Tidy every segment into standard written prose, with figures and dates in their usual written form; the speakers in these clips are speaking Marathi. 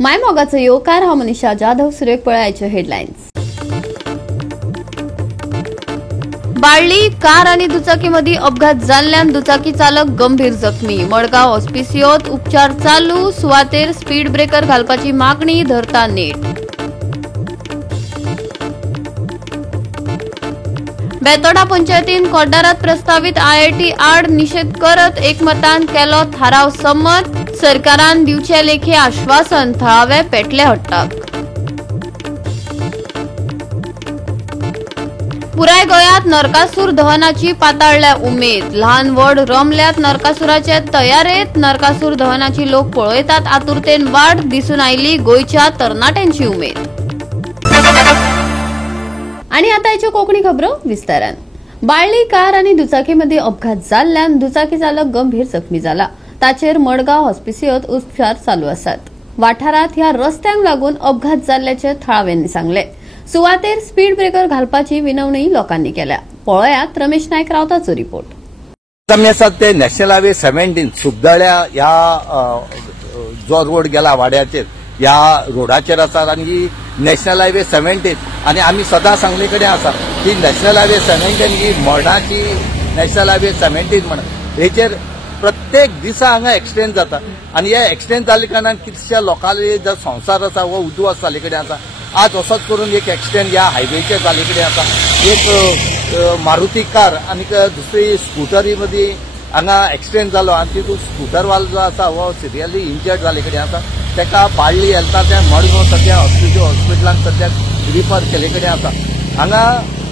मायमोगाचो येवकार हांव मनीषा जाधव. सुरेख पळयाच्यो हेडलायन्स. बाळ्ळी कार आनी दुचाकी मदीं अपघात जाल्ल्यान दुचाकी चालक गंभीर जखमी. मडगांव हॉस्पिसियोत उपचार चालू. सुवातेर स्पीड ब्रेकर घालपाची मागणी धरता नेट. बेतोडा पंचायतीन कोड्डारात प्रस्तावित आयआयटी आड निषेध करत एकमतान केलो थाराव संमत. सरकारान दिवचे लेखी आश्वासन थळावे पेटले हट्टाक. पुराय गोंयांत नरकासूर दहनाची पाताळल्या उमेद. ल्हान व्हड रमल्यात नरकासुराचे तयारेत. नरकासूर दहनाची लोक पळयतात आतुरतेन वाट. दिसून आयली गोंयच्या तरणाट्यांची उमेद. आणि आता याच्यो कोंकणी खबरो विस्तारान. बाळ्ळी कार आनी दुचाकी मदीं अपघात जाल्ल्यान दुचाकी चालक गंभीर जखमी जाला. ताचेर मडगांव हॉस्पिसियोत उपचार चालू आसात. वाठारात ह्या रस्त्यांक लागून अपघात जाल्ल्याचे थळाव्यांनी सांगले. सुवातेर स्पीड ब्रेकर घालपाची विनवणी लोकांनी केल्या. पळयात रमेश नायक रावताचो रिपोर्ट. ते नॅशनल हायवे 17 सुगदळ्या ह्या जो रोड गेला वाड्याचेर ह्या रोडाचेर आसात आनी ही नॅशनल हायवे 17 आनी आमी सदां सांगले कडेन आसा की नॅशनल हायवे 17 ही मर्डाची नॅशनल हायवे 17 म्हणून हेचेर प्रत्येक दिसा हांगा एक्सिडेंट जाता आनी हे एक्सिडेंट जाल्ले कारणान कितशा लोकांले जो संसार आसा वो उद्ध्वस्त जाल्ले कडेन आसा. आज असोच करून एक एक्सिडेंट ह्या हायवेचेर जाल्ले कडेन आसा. एक मारुती कार आनी दुसरी स्कूटरी मदीं हांगा एक्सिडेंट जालो आनी तितून स्कूटरवालो जो आसा हो सिरियसली इंजर्ड जाल्ले कडेन आसा. तेका बाळ्ळी हेल्थांतल्यान मडगांव सद्या हॉस्पिटलांत सद्याक रिफर केले कडेन आसा. हांगा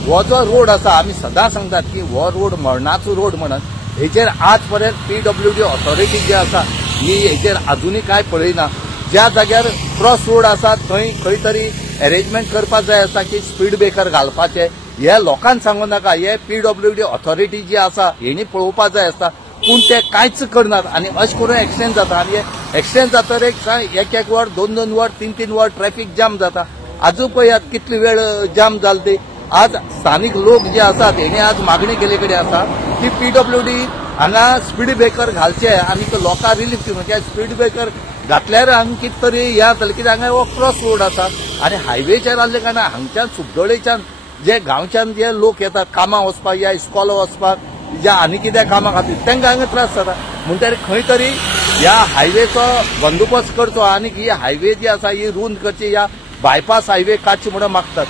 हो जो रोड आसा आमी सदां सांगतात की हो रोड मरणाचो रोड म्हणून हेचेर आज पर्यंत PWD ऑथॉरिटी जी आसा ही हेचेर अजुनूय काय पळयना. ज्या जाग्यार क्रॉस रोड आसा थंय खंय तरी अरेंजमेंट करपाक जाय आसा की स्पीड ब्रेकर घालपाचे. हे लोकांक सांगूं नाका. हे PWD ऑथॉरिटी जी आसा हेणी पळोवपाक जाय आसता पूण ते कांयच करनात आनी अशें करून एक्सिडेंट जाता. आनी एक्सिडेंट जातर एक वर 2 वर 3 वर ट्रॅफिक जाम जाता. आजू पळयात कितली वेळ जाम जाल ते. आज स्थानिक लोक जे आसात हेणी आज मागणी केले कडेन आसा की PWD हांगा स्पीड ब्रेकर घालचे आनी लोकांक रिलीफ दिवचे. स्पीड ब्रेकर घातल्यार हांगा कितें तरी हे जातलें कित्याक हांगा हो क्रॉस रोड आसा आनी हायवेचेर आसले कारणान हांगच्यान सुगदोळेच्यान जे गांवच्यान जे लोक येतात कामां वचपाक या इस्कॉला वचपाक ज्या आनी कितें कामां खातीर तांकां हांगा त्रास जाता. म्हणटकीर खंय तरी ह्या हायवेचो बंदोबस्त करचो आनी ही हायवे जी आसा ही रुंद करची. ह्या बायपास हायवे काडची म्हणून मागतात.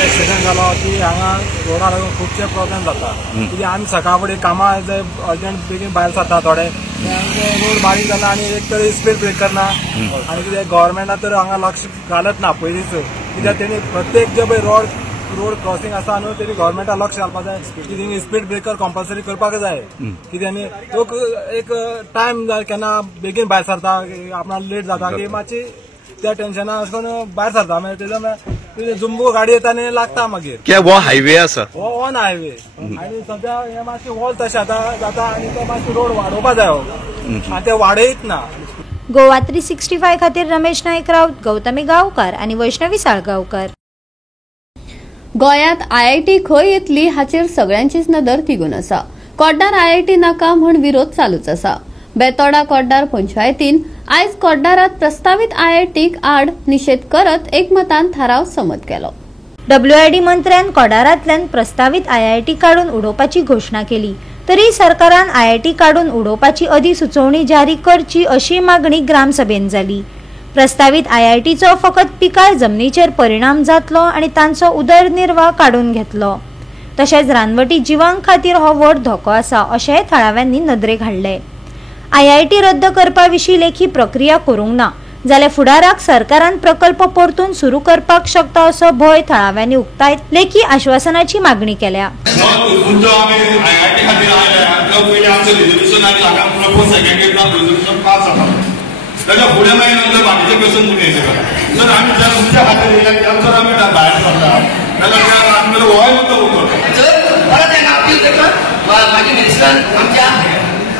एक्सिडेंट जालो की हांगा रोडा लागून खुबशे प्रॉब्लेम जाता. कित्याक आमी सकाळ फुडें कामां अर्जंट बेगीन भायर सरता थोडे रोड बारीक जाला आनी एक तरी स्पीड ब्रेकर ना आनी कितें गव्हर्मेंटान तर हांगा लक्ष घालत ना पयलींच. कित्याक तेणी प्रत्येक जे पळय रोड क्रॉसिंग आसा न्हू तेणी गव्हर्मेंटान लक्ष घालपाक जाय की तेणी स्पीड ब्रेकर कंपल्सरी करपाक जाय. कित्याक न्ही लोक एक टायम केन्ना बेगीन भायर सरता आपणाक लेट जाता की मातशी त्या टेन्शनान अशें करून भायर सरता. मागीर जुंबो गाडी येता आनी लागता मागीर. हो हायवे आसा हो ऑन हायवे आनी सद्या हे मातशें वॉल तशें जाता आनी ते मातशें रोड वाडोवपा जाय आनी ते वाडयत ना. गोवा 365 खातीर रमेश नायक रावत, गौतमी गांवकार आनी वैष्णवी साळगांवकार. गोंयांत आयआयटी खंय येतली हाचेर सगळ्यांचीच नदर तिगून आसा. कोड्डार आयआयटी नाका म्हूण विरोध चालूच आसा. बेतोडा कोड्डार पंचायतीन आयज कोड्डारात प्रस्तावित आयआयटीक आड निषेध करत एकमतान थाराव संमत केलो. WID मंत्र्यान कोड्डारांतल्यान प्रस्तावित आयआयटी काडून उडोवपाची घोशणा केली तरी सरकारान आयआयटी काडून उडोवपाची अधिसुचोवणी जारी करची अशी मागणी ग्रामसभेन जाली. प्रस्तावित आयआयटीचो फकत पिकाळ जमनीचेर परिणाम जातलो आनी तांचो उदरनिर्वाह काडून घेतलो. तशेंच रानवटी जिवांक खातीर हो व्हड धोको आसा अशेंय थळाव्यांनी नदरेक हाडले. आयआयटी रद्द करपा विशीं लेखी प्रक्रिया करूंक ना जाल्यार फुडाराक सरकारान प्रकल्प परतून सुरू करपाक शकता असो भंय थळाव्यांनी उक्तायत लेखी आश्वासनाची मागणी केल्या.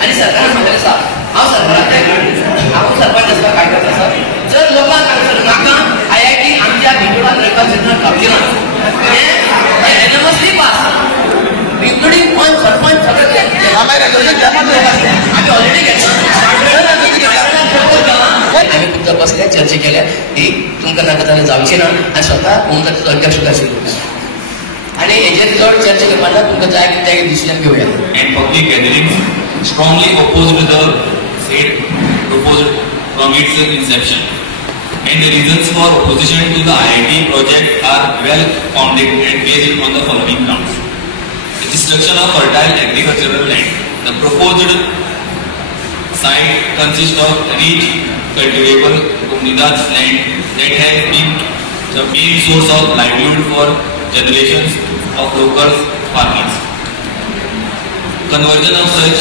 आणि सरकारने म्हटलं असा हा सरपंच असला काय करत असा जर लोकांना नाका आयआयटी आमच्या भिंडोळा रेकॉर्ड कापली एनएमएसली पास इन्क्लुडिंग वन सरपंच आम्ही ऑलरेडी आम्ही खूपदा बसल्या चर्चा केल्या की तुमकां नाका जाल्यार जावचें ना आनी स्वता ओमकारचो अध्यक्ष सुद्दां आशिल्लो आणि हेजेर चड चर्चा करपाक तुमकां जाय की तें डिसिजन घेवया. And public gatherings strongly opposed the said proposed from its inception. And the reasons for opposition to the IIT project are well founded and based on the following grounds. The destruction of fertile agricultural land. The proposed site consists of rich cultivable comunidad land that has been the main source of livelihood for generations of local farmers. Conversion of such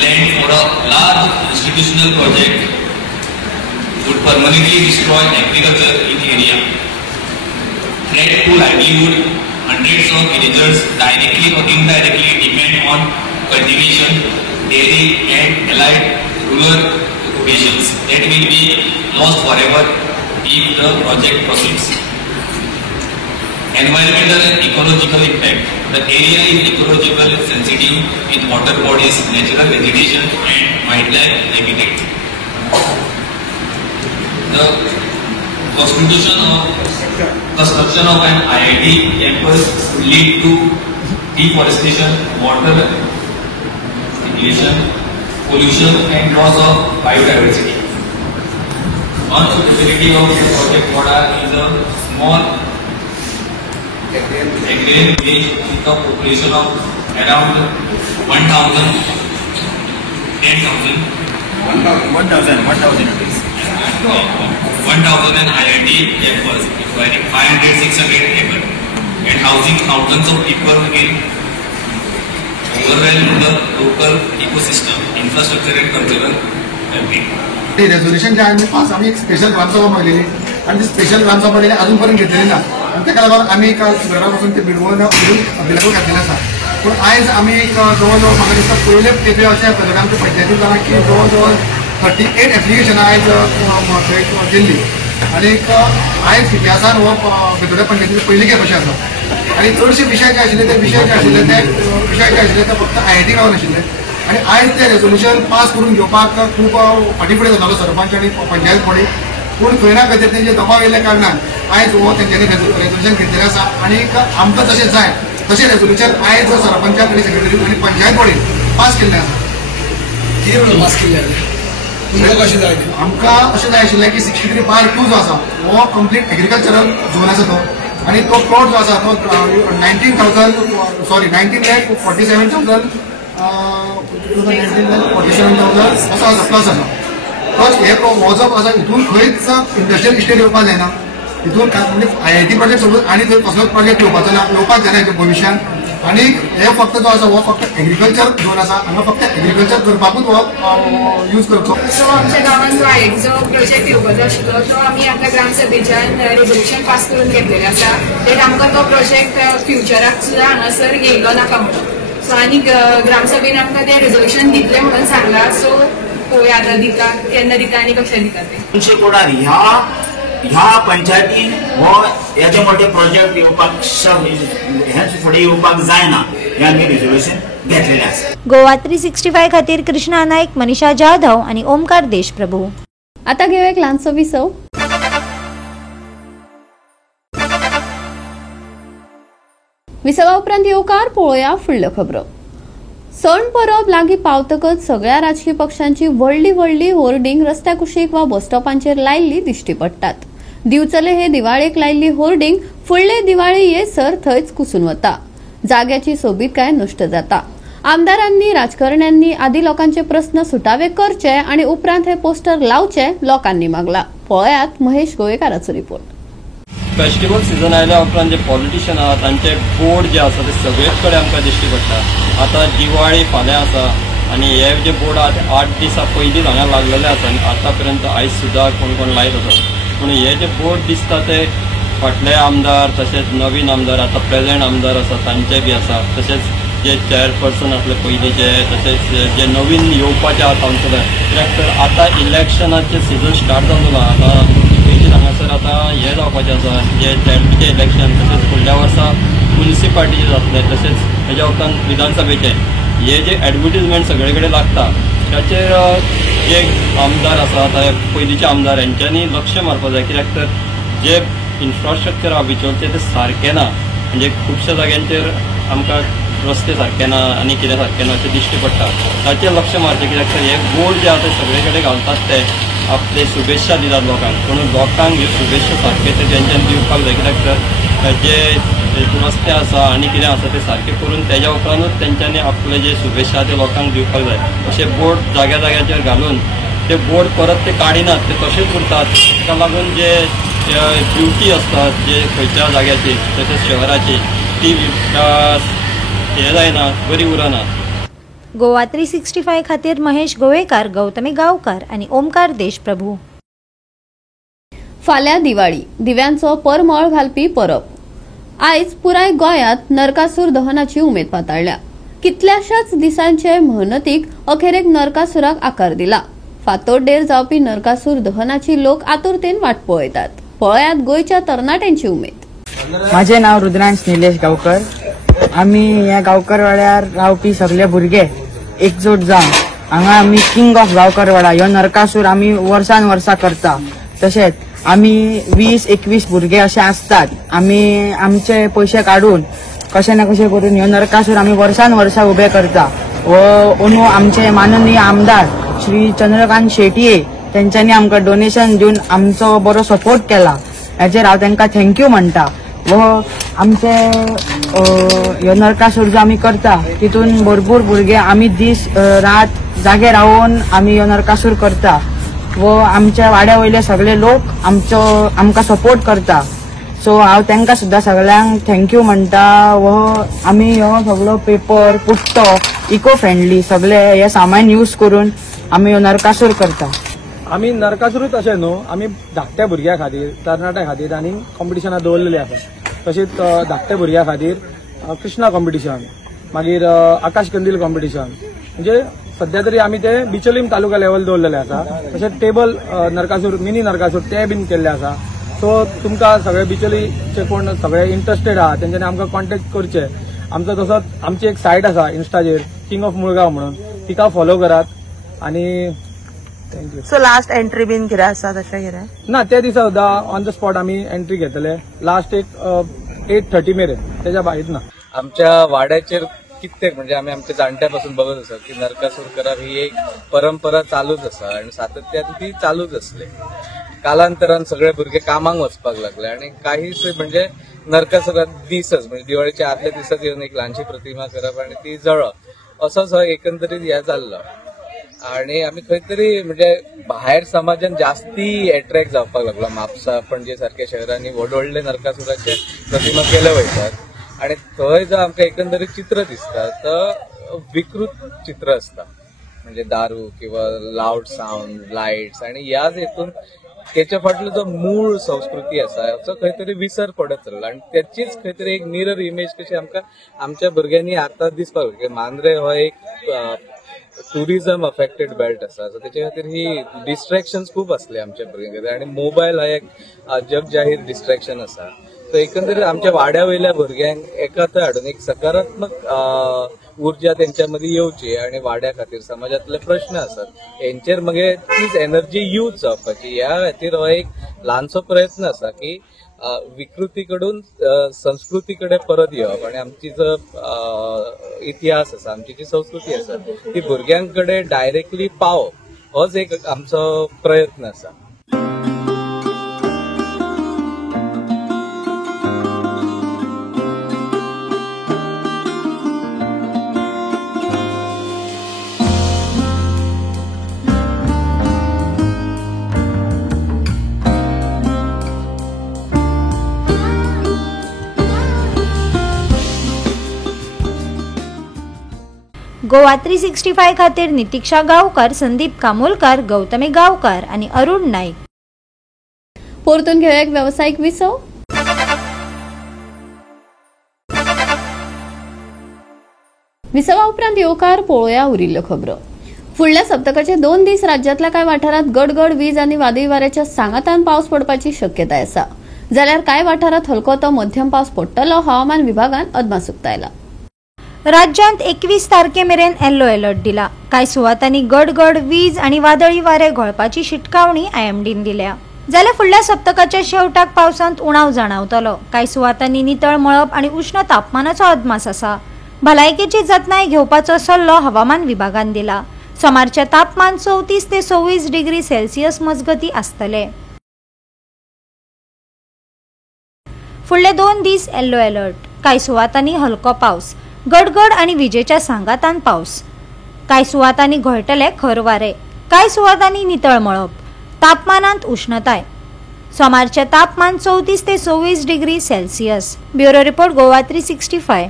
land for a large institutional project would permanently destroy agriculture in the area. Threat to livelihood, hundreds of villagers directly or indirectly depend on cultivation, dairy and allied rural occupations that will be lost forever if the project proceeds. Environmental and ecological impact. The area is ecological sensitive with water bodies, natural vegetation and wildlife habitat. The construction of an IIT campus would lead to deforestation, water depletion, pollution and loss of biodiversity. One suitability of the project Wada is a small agrarian village with a population of around 1,000 and IIT campus requiring 500-600 acres and housing thousands of people in overwhelm the local ecosystem, infrastructure and cultural well-being. ते रेझोल्युशन जे आम्ही पास आम्ही एक स्पेशल ग्रामसभा मागलेली आणि ती स्पेशल ग्रामसभा मागलेली अजूनपर्यंत घेतलेली ना आणि त्या लागून आम्ही काल घरापासून ते बिडवून बिलाकून घातलेले आसा. पूण आयज आमी एक जवळ म्हाका दिसता पयले खेपे अशें आमच्या पंचायतीन जालां की जवळ 38 एप्लिकेशनां आयज केल्ली आनी आयज इतिहासान हो बेतोड्या पंचायतीची पयली खेप अशें आसा. आनी चडशे विशय जे आशिल्ले ते विशय जे आशिल्ले ते फक्त IIT गांवान आशिल्ले आणि आयज ते रेझोल्युशन पास करून घेवपाक खूब फाटीफुडें जातालो सरपंच आनी पंचायत बॉडी. पूण खंय ना खंय तरी तेंचे दबाव येयल्या कारणान आयज हो तेंच्यांनी रेझोल्युशन घेतलेलें आसा आनी आमकां जशें जाय तशें रेझोल्युशन आयज सरपंचाक आनी सेक्रेटरी आनी पंचायत बॉडीन पास केल्लें आसा. कितें पास केल्लें कशें जाय आमकां अशें जाय आशिल्लें की 63/2 जो आसा हो कंप्लीट एग्रीकल्चरल झोन आसा तो आनी तो प्लॉट जो आसा तो 19,47,000 असो आसा प्लस आसा. तर हे हो जो आसा हितून खंयच इंडस्ट्रियल इस्टेट येवपाक जायना. हितून म्हणजे IIT प्रोजेक्ट सोडून आनी थंय कसलोच प्रोजेक्ट येवपाक जायना हेच्या भविश्यान. आनी हे फक्त जो आसा हो फक्त एग्रीकल्चर झोन आसा हांगा फक्त एग्रीकल्चर करपाकूच हो यूज करचो. सो आमच्या गांवांत जो IITचो प्रोजेक्ट येवपाचो आशिल्लो तो आमी आतां ग्रामसभेच्यान रेझोल्युशन पास करून घेतलेलें आसा. तें आमकां तो प्रोजेक्ट फ्युचराक सुद्दां हांगासर येयलो नाका म्हणून. सो आनी ग्रामसभेन आमकां तें रेझोल्युशन दितलें म्हणून सांगलां. सो पळोवया आतां दिता केन्ना दिता आनी कशें दिता तें. तुमचे कोणार ह्या पंचायतीन हो येदे मोठे प्रोजेक्ट येवपाक हेच फुडें येवपाक जायना हें आमी रेझोल्युशन घेतलेलें आसा. गोवा 365 खातीर कृष्णा नायक, मनीषा जाधव आणि ओमकार देशप्रभू. आता घेऊ एक ल्हानसो विसव. विसवा उपरांत येवकार पळोवया फुडल्यो खबरो. सण परब लागीं पावतकच सगळ्या राजकीय पक्षांची व्हडली व्हडली होर्डिंग रस्त्या कुशीक वा बस स्टॉपांचेर लायिल्ली दिश्टी पडटात. दिवचले हे दिवाळेक लायिल्ली होर्डिंग फुडले दिवाळी येसर थंयच कुसून वता. जाग्याची सोबीतकाय नश्ट जाता. आमदारांनी राजकारण्यांनी आदी लोकांचे प्रस्न सुटावे करचे आणि उपरांत हे पोस्टर लावचे लोकांनी मागला. पळयात महेश गोयेकाराचो रिपोर्ट. फेस्टिवल सीजन आयल्या उपरांत जे पॉलिटिशियन आहा तांचे बोर्ड जे आसा ते सगळेच कडेन आमकां दिश्टी पडटा. आतां दिवाळी फाल्यां आसा आनी हे जे बोर्ड 8 दिसां पयलींच हांगा लागलेले आसा आनी आतां पर्यंत आयज सुद्दां कोण कोण लायत आसा. पूण हे जे बोर्ड दिसता ते फाटले आमदार तशेंच नवीन आमदार आतां प्रेझेंट आमदार आसा तांचे बी आसा. तशेंच जे चेअरपर्सन आसले पयलींचे तशेंच जे नवीन येवपाचे आहा कावन्सिलर. कित्याक तर आतां इलेक्शनाचे सिजन स्टार्ट जालो ना. आतां हांगासर आतां हे जावपाचें आसा जे झेडपीचे इलेक्शन तशेंच फुडल्या वर्सा म्युनिसिपालिटीचे जातले तशेंच हेज्या उपरांत विधानसभेचे. हे जे एडवर्टिजमेंट सगळे कडेन लागता ताचेर जे आमदार आसा पयलींचे आमदार यांच्यांनी लक्ष मारपाक जाय, कित्याक तर जे इन्फ्रास्ट्रक्चर आहा बिचोलचे ते सारके ना. म्हणजे खुबश्या जाग्यांचेर आमकां रस्ते सारके ना आनी कितें सारकें ना अशें दिश्टी पडटा. ताचेर लक्ष मारचें, कित्याक तर हे बोर्ड जे आहा ते सगळे कडेन घालतात ते आपले शुभेच्छा दितात लोकांक, पूण लोकांक ह्यो शुभेच्छा सारके ते तेंच्यांनी दिवपाक जाय. कित्याक तर जे रस्ते आसा आनी कितें आसा ते सारके करून तेज्या उपरांतूच तेंच्यांनी आपले जे शुभेच्छा ते लोकांक दिवपाक जाय. अशे बोर्ड जाग्या जाग्याचेर घालून ते बोर्ड परत ते काडिनात, ते तशेच उरतात. ताका लागून जे ब्युटी असतात जे खंयच्या जाग्याची तशेंच शहराची ती हे जायना, बरी उरना. गोवा 365 खातीर महेश गोवेकार, गौतमी गांवकार आनी ओमकार देशप्रभू. फाल्यां दिवाळी, दिव्यांचो परमळ घालपी परब. आयज पुराय गोंयांत नरकासूर दहनाची उमेद पाताळल्या. कितल्याशाच दिसांचे मेहनतीक अखेरेक नरकासुराक आकार दिला. फातोड्डेर जावपी नरकासूर दहनाची लोक आतुरतेन वाट पळयतात. पळयात गोंयच्या तरणाट्यांची उमेद. माझे नाव रुद्रांश निलेश गांवकर. आमी ह्या गांवकर वाड्यार रावपी सगळे भुरगे एकजूट जावन हांगा आमी किंग ऑफ गांवकर वाडा ह्यो नरकासूर आमी वर्सान वर्सा करता. तशेंच आमी 20-21 भुरगे अशे आसतात. आमी आमचे पयशे काडून कशे ना कशे करून ह्यो नरकासूर आमी वर्सान वर्सा उबे करता. व अंदू आमचे माननीय आमदार श्री चंद्रकांत शेटये तेंच्यांनी आमकां डोनेशन दिवन आमचो बरो सपोर्ट केला. हाचेर हांव तांकां थँक्यू म्हणटा. व आमचे ह्यो नरकासूर जो आमी करता तितून भरपूर भुरगे आमी दीस रात जागे रावून आमी ह्यो नरकासूर करता. व आमच्या वाड्या वयले सगळे लोक आमकां सपोर्ट करता. सो हांव तांकां सुद्दां सगळ्यांक थँक्यू म्हणटा. व आमी ह्यो सगळो पेपर पुट्टो इको फ्रेंडली सगळे हे सामान यूज करून आमी ह्यो नरकासूर करता. आमी नरकासूरूच अशें न्हू, आमी धाकट्या भुरग्यां खातीर, तरणाट्यां खातीर आनी कॉम्पिटिशनां दवरलेलीं आसा. तशेंच धाकट्या भुरग्यां खातीर कृष्णा कॉम्पिटिशन, मागीर आकाश कंदील कॉम्पिटिशन, म्हणजे सध्या तरी आमी ते बिचोलीम तालुका लेवल दवरलेले आसा. तशेंच टेबल नरकासूर, मिनी नरकासूर ते बीन केल्ले आसा. सो तुमकां सगळे बिचोलीचे कोण सगळे इंटरेस्टेड आहा तेंच्यांनी आमकां कॉन्टॅक्ट करचे. आमचो तसोच आमची एक सायट आसा इन्स्टाचेर किंग ऑफ मुळगांव म्हणून, तिका फॉलो करात. आनी थँक्यू. सो लास्ट एंट्री बीन कितें आसा तशें कितें ना, त्या दिसा सुद्दां ऑन द स्पॉट आमी एंट्री घेतले. लास्ट एक 8:30 मेरेन, त्याच्या भायर ना. आमच्या वाड्याचेर कित्येक म्हणजे आमी आमच्या जाणट्यापासून बघत आसा की नरकासूर करप ही एक परंपरा चालूच आसा आणि सातत्यान ती चालूच असले. कालांतरान सगळे भुरगे कामाक वचपाक लागले आणि काहीच म्हणजे नरकासुरात दिसच म्हणजे दिवाळीच्या आदल्या दिसात येऊन एक ल्हानशी प्रतिमा करप आणि ती जळप असोच हो एकंदरीत हे जाल्लो. आणि आम्ही खंय तरी म्हणजे भायर समाजान जास्ती अट्रॅक्ट जावपाक लागलो. म्हापसा पणजे सारख्या शहरांनी व्हडले नरकासुराचे प्रतिमा केले वयतात आणि थंय जर आमकां एकंदरीत चित्र दिसता तर विकृत चित्र असता म्हणजे दारू किंवा लाऊड साऊंड लाईट्स आणि ह्याच हेतून त्याच्या फाटलो जो मूळ संस्कृती असा हाचो खंय तरी विसर पडत राहिला आणि त्याचीच खंय तरी एक मिरर इमेज कशी आमकां आमच्या भुरग्यांनी आता दिसपाक लागली. मांद्रे हो एक टुरिझम अफेक्टेड बेल्ट आसा, सो त्याच्या खातीर ही डिस्ट्रॅक्शन्स खूप असले आमच्या भुरग्यां आणि मोबायल हा एक जग जाहीर डिस्ट्रॅक्शन आसा. सो एकंदरीत आमच्या वाड्या वयल्या भुरग्यांक एकात हाडून एक सकारात्मक ऊर्जा त्यांच्या मध्ये येवची आणि वाड्या खातीर समाजातले प्रश्न असतात हेंचेर मागीर तीच एनर्जी यूज जावपाची. ह्या खातीर हो एक ल्हानसो प्रयत्न आसा की विकृतीकडून संस्कृतीकडे परत येवप आणि आमची जो इतिहास आसा आमची जी संस्कृती आसा ती भुरग्यांकडे डायरेक्टली पावप होच एक आमचो प्रयत्न आसा. गोवा 365 खातीर नितीक्षा गांवकार, संदीप कामोलकार, गौतमी गांवकार आणि अरुण नाईक. परतून घेऊया एक व्यावसायिक विसव. विसवा उपरांत येवकार पळोवया उरिल्ल्यो खबरो. फुडल्या सप्तकाचे 2 दीस राज्यातल्या कांय वाठारांत गडगड वीज आनी वादळी वाऱ्याच्या सांगातान पावस पडपाची शक्यताय आसा. जाल्यार कांय वाठारांत हलको तो मध्यम पावस पडटलो हवामान विभागान अदमास उक्तायला. राज्यांत 21 तारखेमेरेन येल्लो अलर्ट दिला. कांय सुवातांनी गडगड वीज आणि वादळी वारे घोळपाची शिटकावणी आयएमडीन दिल्या. जाल्यार फुडल्या सप्तकाच्या शेवटाक पावसांत उणाव जाणवतलो. कांय सुवातांनी नितळ मळब आणि उष्ण तापमानाचो अदमास आसा. भलायकेची जतनाय घेवपाचो सल्लो हवामान विभागान दिला. सोमारचे तापमान 34 ते 26 डिग्री सेल्सियस मजगती आसतले. फुडले 2 दीस येल्लो अलर्ट. कांय सुवातांनी हलको पावस, गडगड आणि विजेच्या सांगातान पावस. कांय सुवातांनी घोळटले खर वारे. कांय सुवातांनी नितळ मळब. तापमानांत उष्णताय. सोमारचे तापमान 34 ते 26 degree Celsius. Bureau report Goa 365.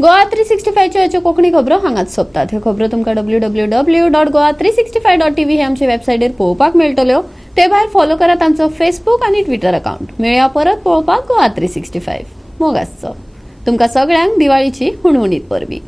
Goa 365 च्यो कोंकणी खबरो हांगाच सोंपतात. ह्यो खबरो तुमकां www.goa365.tv हे आमचे वेबसायटीर पळोवपाक मेळटल्यो. ते भायर फॉलो करात आमचो फेसबूक आणि ट्विटर अकाउंट. मेळया परत पळोवपाक गोवा 365. मोग आसचो. तुमकां सगळ्यांक दिवाळीची हुणहुणीत परबी.